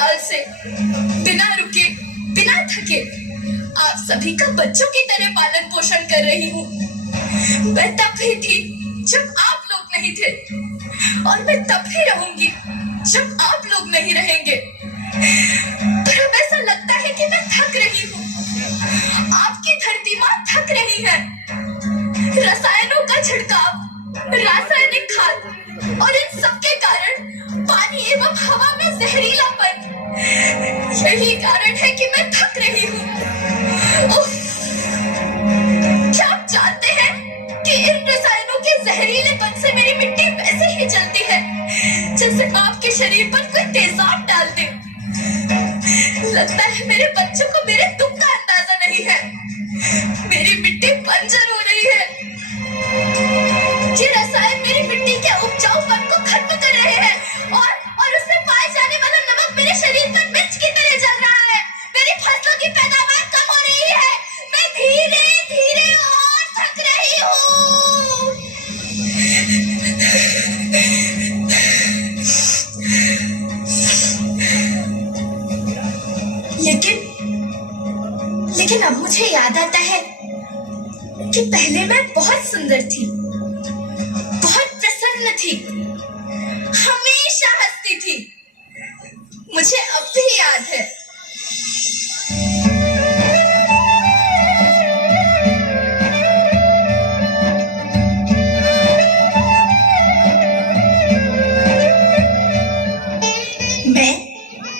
साल से बिना रुके बिना थके आप सभी का बच्चों की तरह पालन पोषण कर रही हूँ। मैं तब भी थी जब आप लोग नहीं थे और मैं तब भी रहूंगी जब आप लोग नहीं रहेंगे। पर अब ऐसा लगता है कि मैं थक रही हूँ। आपकी धरती माँ थक रही है। रसायनों का छिड़काव, रासायनिक खाद और इन सब के कारण पानी एवं हवा में जहरीलापन, यही कारण है कि मैं थक रही हूँ। क्या आप जानते हैं कि इन रसायनों के जहरीलेपन से मेरी मिट्टी वैसे ही जलती है जैसे आपके शरीर पर कोई तेजाब डाल दे। लगता है मेरे बच्चों को मेरे दुख का अंदाजा नहीं है। मेरी मिट्टी बंजर हो रही है। ये रसायन मेरी मिट्टी के उपजाऊपन को खत्म कर रहे हैं और उसमें पाए जाने वाला नमक मेरे शरीर पर मिर्च की तरह जल रहा है। मेरी फसलों की पैदावार कम हो रही है। मैं धीरे धीरे और थक रही हूँ। लेकिन अब मुझे याद आता है कि पहले मैं बहुत सुंदर थी, बहुत प्रसन्न थी, हमेशा हंसती थी। मुझे अब भी याद है। मैं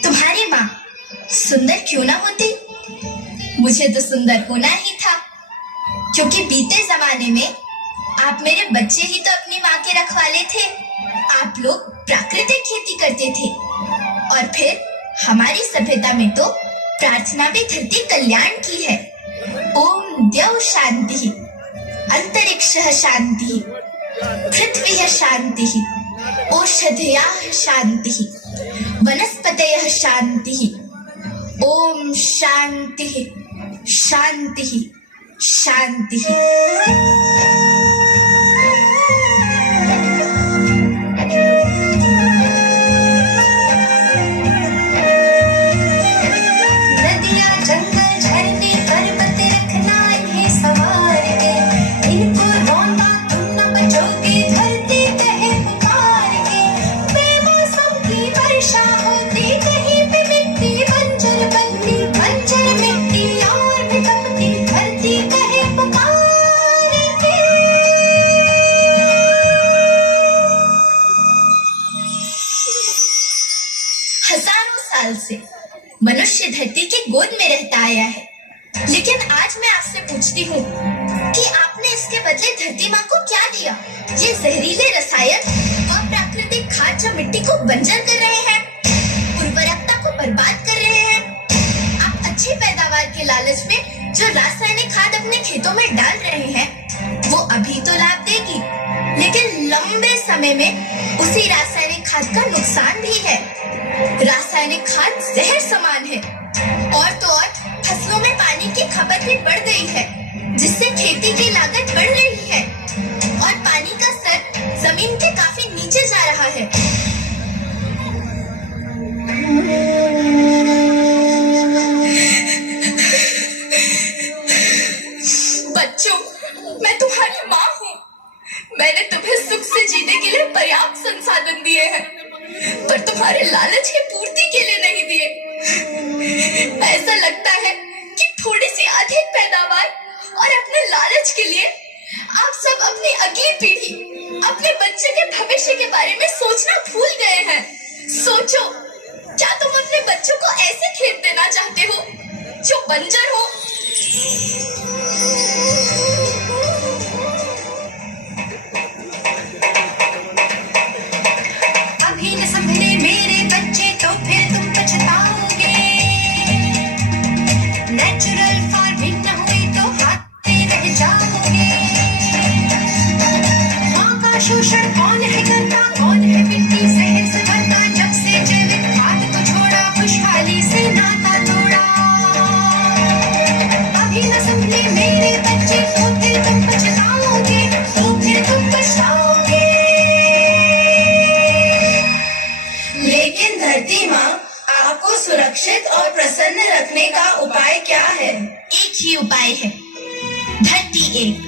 तुम्हारी माँ सुंदर क्यों ना होती, मुझे तो सुंदर होना ही था, क्योंकि बीते जमाने में आप मेरे बच्चे ही तो अपनी माँ के रखवाले थे। आप लोग प्राकृतिक खेती करते थे और फिर हमारी सभ्यता में तो प्रार्थना भी धरती कल्याण की है। ओम द्यौ शांति, अंतरिक्षः शांति, पृथ्वी शांति, औषधयः शांति, वनस्पतयः शांति। ओम शांति शांति शांति। नदियाँ जंगल झरने पर्वत रखना इन्हें संवार के, इनको रोना तुम न बचोगे धरती कहे पुकार के। बेमौसम की वर्षा होती कहीं पे मिट्टी बंजर बनती, बंजर मिट्टी और भी कपती धरती कहे पुकार के। हजारों साल से मनुष्य धरती की गोद में रहता आया है, लेकिन आज मैं आपसे पूछती हूँ कि आपने इसके बदले धरती माँ को क्या दिया? ये जहरीले रसायन और प्राकृतिक खाद जो मिट्टी को बंजर कर रहे हैं, उर्वरकता को बर्बाद कर रहे हैं। आप अच्छी पैदावार के लालच में जो रासायनिक खाद अपने खेतों में डाल रहे हैं, वो अभी तो लाभ देगी, लेकिन लंबे समय में उसी रासायनिक खाद का नुकसान भी है। रासायनिक खाद जहर समान है और तो और फसलों में पानी की खपत भी बढ़ गई है, जिससे खेती की लागत बढ़ रही है और पानी का स्तर जमीन के काफी नीचे जा रहा है। बच्चों, मैं तुम्हारी माँ हूँ। मैंने तुम्हें सुख से जीने के लिए पर्याप्त संसाधन दिए हैं, पर तुम्हारे लालच की पूर्ति के लिए नहीं दिए। ऐसा लगता है कि थोड़ी सी अधिक पैदावार और अपने लालच के लिए आप सब अपनी अगली पीढ़ी, अपने बच्चे के भविष्य के बारे में सोचना भूल गए हैं। सोचो, क्या तुम अपने बच्चों को ऐसे खेत देना चाहते हो जो बंजर हो? अभी न संभले मेरे बच्चे तो फिर तुम पछताओगे। नेचुरल फार्मिंग न हुई तो खाते रह जाओगे। माँ का शोषण कौन है करता, कौन है मिट्टी जहर से भरता? जब से जैविक खाद को छोड़ा, खुशहाली से नाता तोड़ा। अभी न संभले सुरक्षित और प्रसन्न रखने का उपाय क्या है? एक ही उपाय है, धरती एक,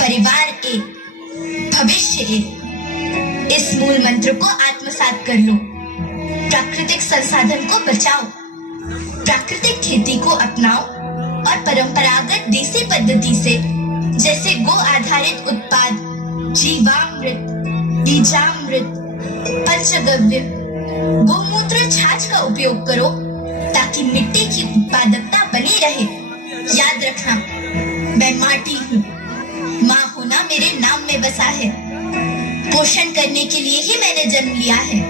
परिवार एक, भविष्य एक। इस मूल मंत्र को आत्मसात कर लो। प्राकृतिक संसाधन को बचाओ, प्राकृतिक खेती को अपनाओ और परंपरागत देसी पद्धति से, जैसे गो आधारित उत्पाद, जीवामृत, बीजामृत, पंचगव्य, गोमूत्र, छाछ का उपयोग करो ताकि मिट्टी की उत्पादकता बनी रहे। याद रखना, मैं माटी हूँ, माँ होना मेरे नाम में बसा है। पोषण करने के लिए ही मैंने जन्म लिया है।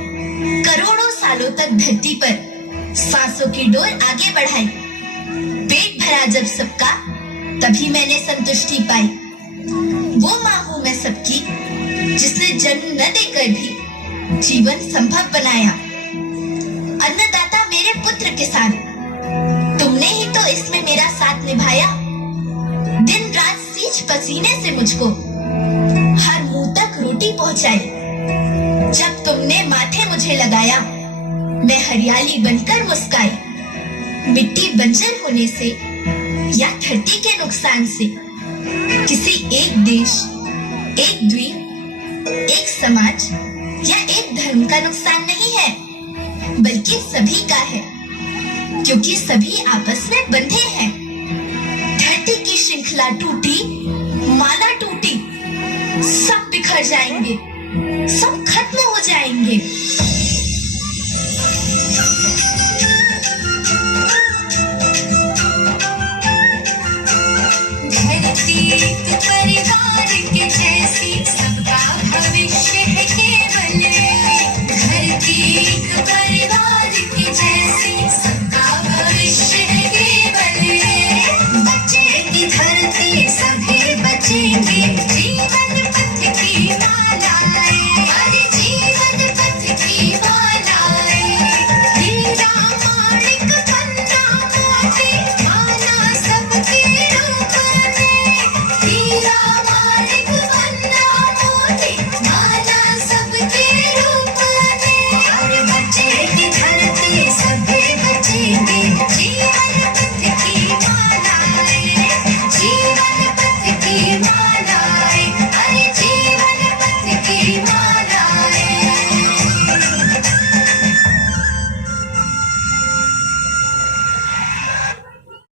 करोड़ों सालों तक धरती पर सांसों की डोर आगे बढ़ाई। पेट भरा जब सबका, तभी मैंने संतुष्टि पाई। वो माँ हूँ मैं सबकी, जिसने जन्म न देकर भी जीवन संभव बनाया। अन्नदाता मेरे पुत्र किसान, तुमने ही तो इसमें मेरा साथ निभाया। दिन रात सींच पसीने से मुझको हर मुंह तक रोटी पहुंचाई। जब तुमने माथे मुझे लगाया, मैं हरियाली बनकर मुस्काई। मिट्टी बंजर होने से या धरती के नुकसान से किसी एक देश, एक द्वीप, एक समाज या एक धर्म का नुकसान नहीं है, बल्कि सभी का है, क्योंकि सभी आपस में बंधे हैं। धरती की श्रृंखला टूटी, माला टूटी, सब बिखर जाएंगे, सब खत्म हो जाएंगे।